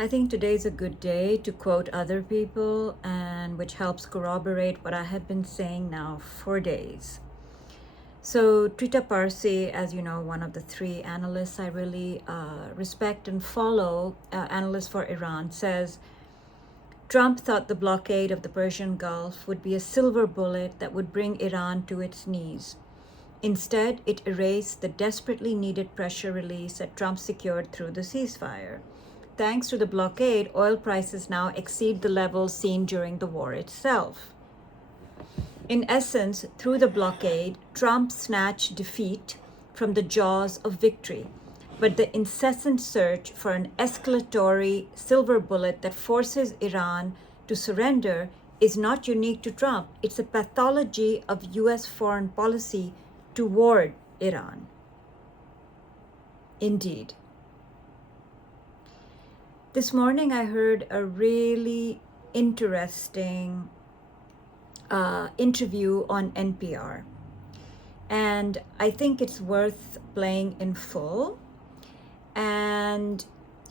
I think today's a good day to quote other people, and which helps corroborate what I have been saying now for days. So, Trita Parsi, as you know, one of the three analysts I really respect and follow, analyst for Iran, says Trump thought the blockade of the Persian Gulf would be a silver bullet that would bring Iran to its knees. Instead, it erased the desperately needed pressure release that Trump secured through the ceasefire. Thanks to the blockade, oil prices now exceed the levels seen during the war itself. In essence, through the blockade, Trump snatched defeat from the jaws of victory. But the incessant search for an escalatory silver bullet that forces Iran to surrender is not unique to Trump. It's a pathology of US foreign policy toward Iran. Indeed. This morning I heard a really interesting interview on NPR, and I think it's worth playing in full. And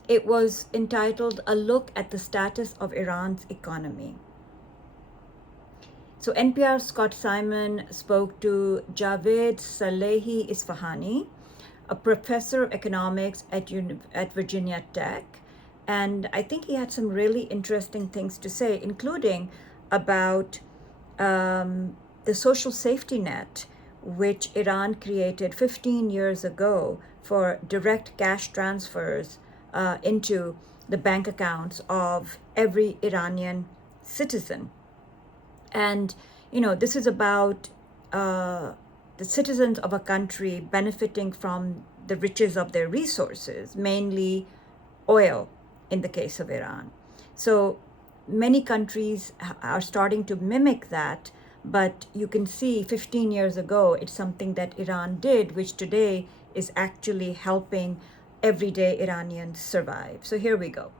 it was entitled "A Look at the Status of Iran's Economy." So NPR Scott Simon spoke to Javed Salehi Isfahani, a professor of economics at Virginia Tech, and I think he had some really interesting things to say, including about the social safety net, which Iran created 15 years ago for direct cash transfers into the bank accounts of every Iranian citizen. And, you know, this is about the citizens of a country benefiting from the riches of their resources, mainly oil in the case of Iran. So many countries are starting to mimic that, but you can see 15 years ago, it's something that Iran did, which today is actually helping everyday Iranians survive. So here we go.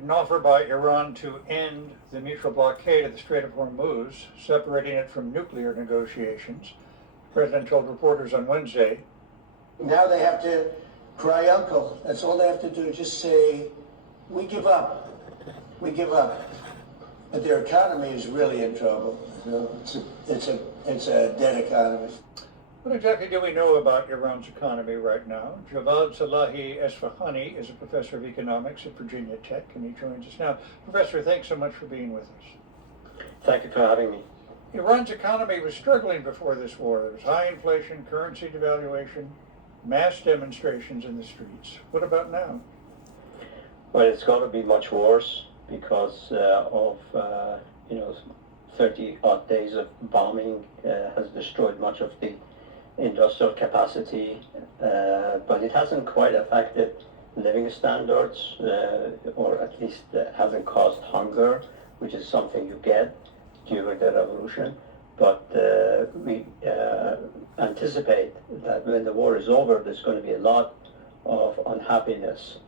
An offer by Iran to end the mutual blockade of the Strait of Hormuz, separating it from nuclear negotiations. The president told reporters on Wednesday. Now they have to cry uncle. That's all they have to do. Just say, we give up. We give up. But their economy is really in trouble. You know, it's a dead economy. What exactly do we know about Iran's economy right now? Javad Salahi Esfahani is a professor of economics at Virginia Tech, and he joins us now. Professor, thanks so much for being with us. Thank you for having me. Iran's economy was struggling before this war. There was high inflation, currency devaluation, mass demonstrations in the streets. What about now? Well, it's got to be much worse because of 30 odd days of bombing has destroyed much of the industrial capacity, but it hasn't quite affected living standards, or at least hasn't caused hunger, which is something you get during the revolution. But we anticipate that when the war is over, there's going to be a lot of unhappiness,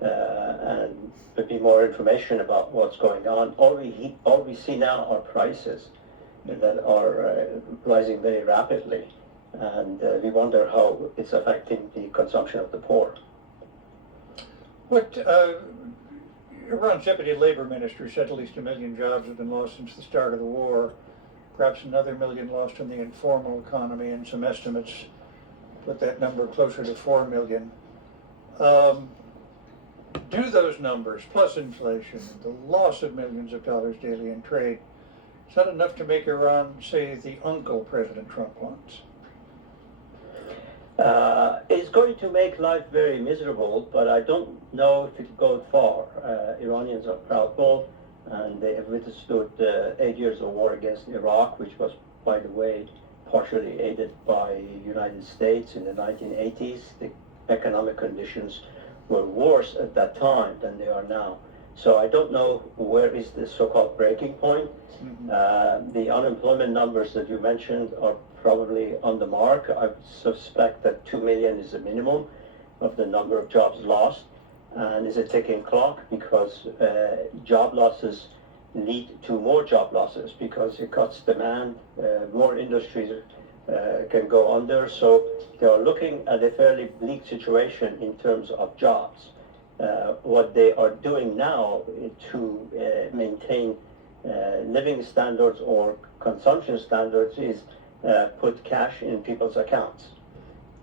and there'll be more information about what's going on. All we see now are prices that are rising very rapidly, and we wonder how it's affecting the consumption of the poor. What Iran's deputy labor minister said at least 1 million jobs have been lost since the start of the war, perhaps another 1 million lost in the informal economy, and some estimates put that number closer to 4 million. Do those numbers, plus inflation, the loss of millions of dollars daily in trade, is that enough to make Iran, say, the uncle President Trump wants? It's going to make life very miserable, but I don't know if it goes far. Iranians are proud people, and they have withstood 8 years of war against Iraq, which was, by the way, partially aided by the United States in the 1980s. The economic conditions were worse at that time than they are now. So I don't know where is the so-called breaking point. The unemployment numbers that you mentioned are probably on the mark. I suspect that 2 million is the minimum of the number of jobs lost, and is a ticking clock, because job losses lead to more job losses because it cuts demand. More industries can go under. So they are looking at a fairly bleak situation in terms of jobs. What they are doing now to maintain living standards or consumption standards is put cash in people's accounts.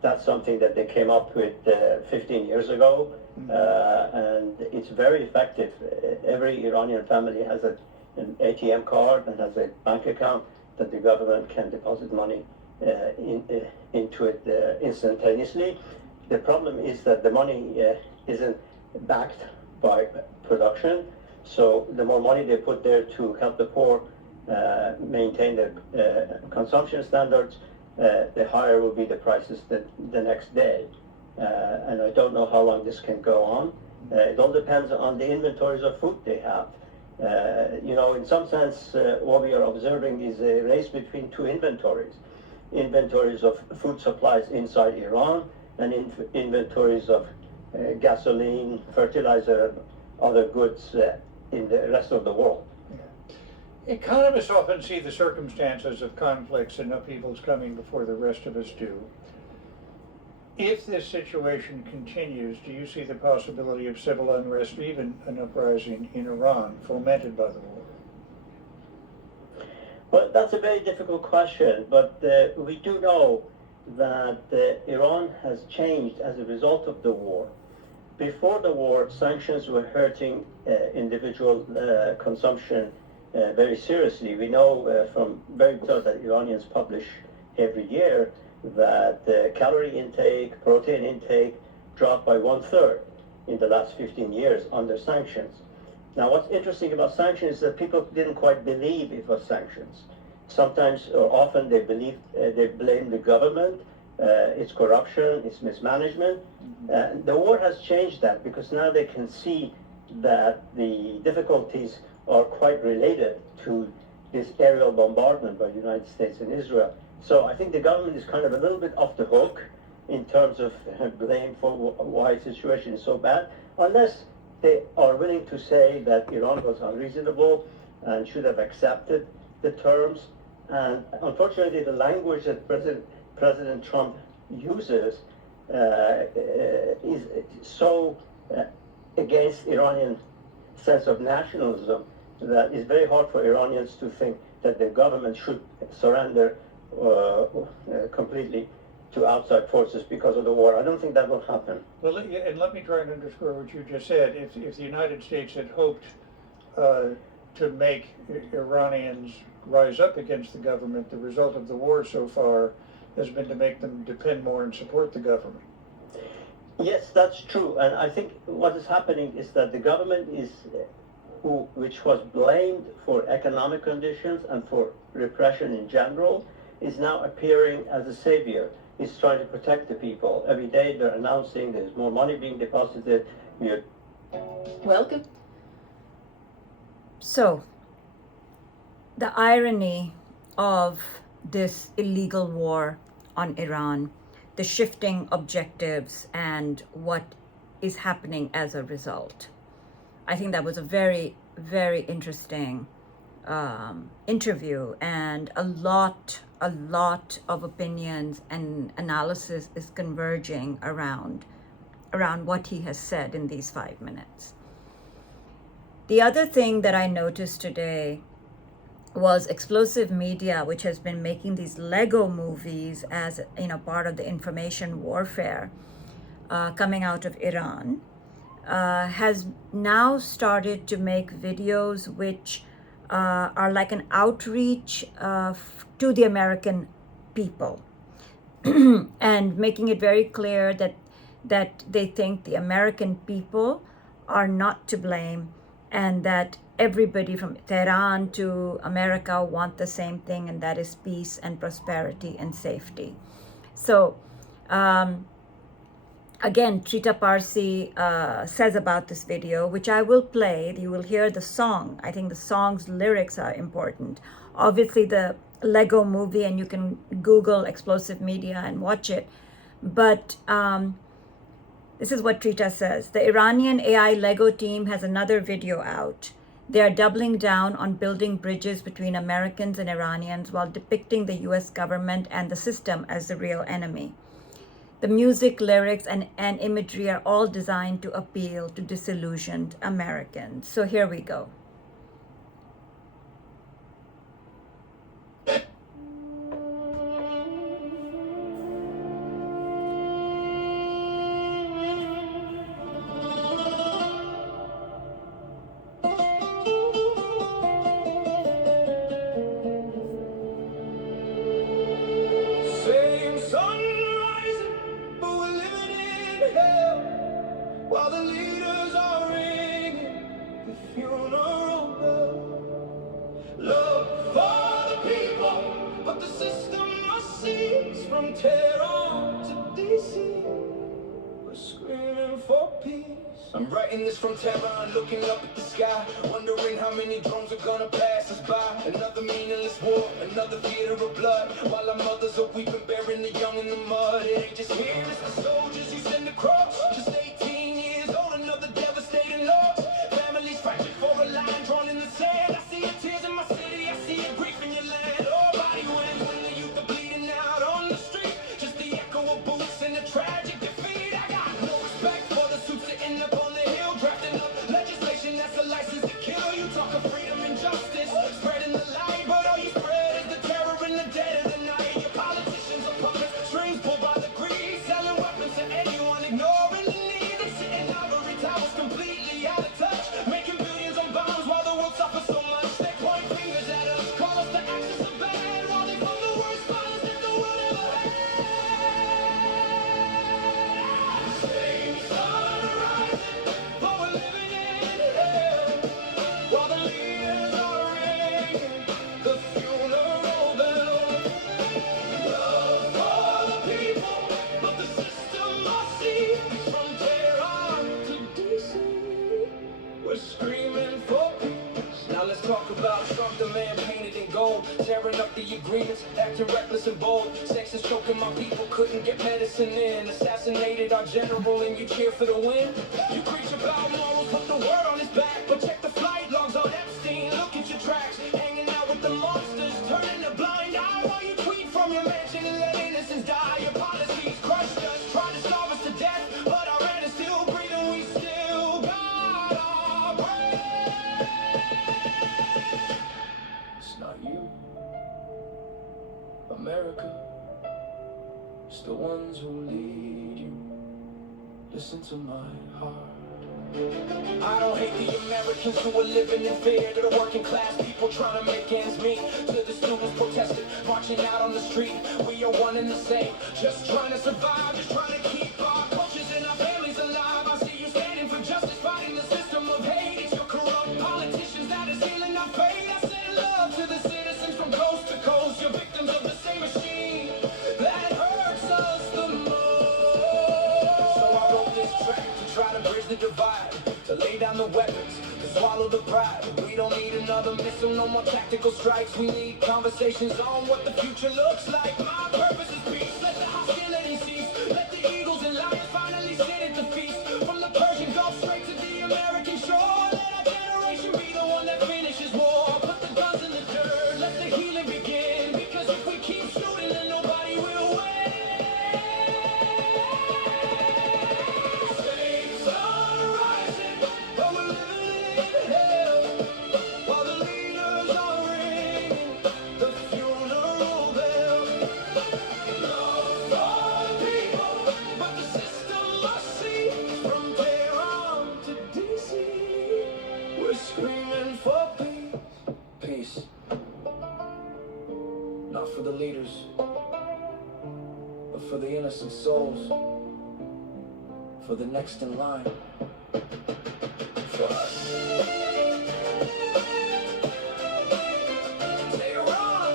That's something that they came up with 15 years ago, and it's very effective. Every Iranian family has an ATM card and has a bank account that the government can deposit money into it instantaneously. The problem is that the money isn't backed by production, so the more money they put there to help the poor maintain their consumption standards, the higher will be the prices the next day. And I don't know how long this can go on. It all depends on the inventories of food they have. In some sense, what we are observing is a race between two inventories. Inventories of food supplies inside Iran and inventories of gasoline, fertilizer, and other goods in the rest of the world. Economists often see the circumstances of conflicts and upheavals coming before the rest of us do. If this situation continues, do you see the possibility of civil unrest, even an uprising in Iran, fomented by the war? Well, that's a very difficult question, but we do know that Iran has changed as a result of the war. Before the war, sanctions were hurting individual consumption very seriously. We know from very little that Iranians publish every year that calorie intake, protein intake dropped by 1/3 in the last 15 years under sanctions. Now, what's interesting about sanctions is that people didn't quite believe it was sanctions. Sometimes or often they blame the government, its corruption, its mismanagement. The war has changed that because now they can see that the difficulties are quite related to this aerial bombardment by the United States and Israel. So I think the government is kind of a little bit off the hook in terms of blame for why the situation is so bad, unless they are willing to say that Iran was unreasonable and should have accepted the terms. And unfortunately, the language that President Trump uses is so against Iranian sense of nationalism that it's very hard for Iranians to think that the government should surrender completely to outside forces because of the war. I don't think that will happen. Well, and let me try and underscore what you just said. If the United States had hoped to make Iranians rise up against the government, the result of the war so far has been to make them depend more and support the government. Yes, that's true. And I think what is happening is that the government which was blamed for economic conditions and for repression in general, is now appearing as a savior. It's trying to protect the people. Every day they're announcing there's more money being deposited. Welcome. So, the irony of this illegal war on Iran, the shifting objectives, and what is happening as a result. I think that was a very, very interesting interview, and a lot of opinions and analysis is converging around what he has said in these 5 minutes. The other thing that I noticed today was Explosive Media, which has been making these Lego movies as part of the information warfare coming out of Iran, has now started to make videos which are like an outreach to the American people and making it very clear that they think the American people are not to blame, and that everybody from Tehran to America want the same thing, and that is peace and prosperity and safety. So again, Trita Parsi says about this video, which I will play. You will hear the song. I think the song's lyrics are important. Obviously the Lego movie, and you can Google Explosive Media and watch it. But this is what Trita says. The Iranian AI Lego team has another video out. They are doubling down on building bridges between Americans and Iranians while depicting the US government and the system as the real enemy. The music, lyrics, and imagery are all designed to appeal to disillusioned Americans. So here we go. Same sun rising, but we're living in hell. While the leaders are ringing the funeral bell. Love for the people, but the system must cease. From Tehran to DC, we're screaming for peace. I'm writing this from Tehran, looking up at the sky, wondering how many drones are gonna pass us by. Another meaningless war, another theater of blood, while our mothers are weeping, burying the young in the mud. It ain't just here, it's the soldiers you send across. Just 18 years old, another devastating loss. Families fighting for a line drawn in the sand. I see your tears in my city, I see your grief in your land. Oh, body when the youth are bleeding out on the street. Just the echo of boots and a tragic defeat. I got no respect for the suits sitting up on the hill, drafting up legislation that's a license to kill. You talk of freedom and justice, spreading the light, but all you spread is the terror in the dead of the night. Your politicians are puppets, strings pulled by the greed, selling weapons to anyone, ignoring the need. They sit in ivory towers completely out of touch, making billions on bombs while the world suffers so much. They point fingers at us, call us the actors of bad, while they fund the worst violence that the world ever had. Same sun rising, but we're living in hell. While the leaders are ringing the funeral bell. Love for the people, but the system must cease. From Tehran to DC, we're screaming for peace. Now let's talk about Trump, the man painted in gold, tearing up the agreements, acting reckless and bold. Sex is choking my people, couldn't get medicine in. Assassinated our general and you cheer for the win. You preach about morals, put the word on his back, but check the flight logs on Epstein. Look at your tracks, hanging out with the monsters, turning a blind eye while you tweet from your mansion and let innocents die. Your policies crushed us, trying to starve us to death, but our end is still breathing. We still got our breath. It's not you, America. It's the ones who lead you. Listen to my heart. I don't hate the Americans who are living in fear, to the working class people trying to make ends meet, to the students protesting, marching out on the street. We are one and the same, just trying to survive, just trying to keep our cultures and our families alive. I see you standing for justice, fighting the system of hate. It's your corrupt politicians that are sealing our fate. I send love to the citizens from coast to coast. You're victims of the same machine that hurts us the most. So I wrote this track to try to bridge the divide, to lay down the weapons, to swallow the pride. We don't need another missile, no more tactical strikes. We need conversations on what the future looks like. My purpose is peace, let the hostility cease. Let the eagles and lions finally sit at the feast. From the Persian Gulf straight to the American shore, let our generation be the one that finishes war. Put the guns in the dirt, let the healing begin, because if we keep shooting then nobody will win. Same sun rising, but we're living in hell. While the leaders are ringing the funeral bell. Love for the people, but the system must cease. From Tehran to DC, we're screaming for peace. Peace. Not for the leaders, but for the innocent souls. For the next in line. For us. Tehran.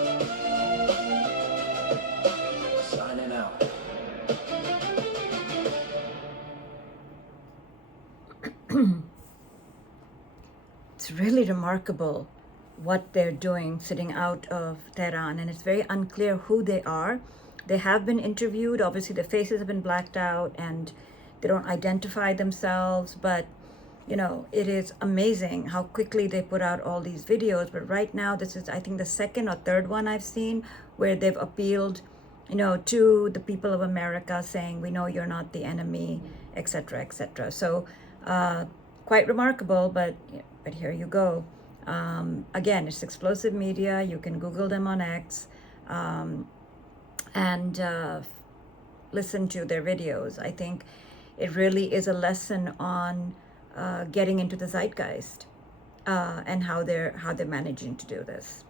Signing out. It's really remarkable what they're doing sitting out of Tehran, and it's very unclear who they are. They have been interviewed, obviously their faces have been blacked out and they don't identify themselves, but you know, it is amazing how quickly they put out all these videos. But right now, this is, I think, the second or third one I've seen where they've appealed, you know, to the people of America, saying, we know you're not the enemy, etc., etc. So quite remarkable, but here you go. Again, it's explosive media. You can Google them on X and listen to their videos. I think it really is a lesson on getting into the zeitgeist and how they're managing to do this.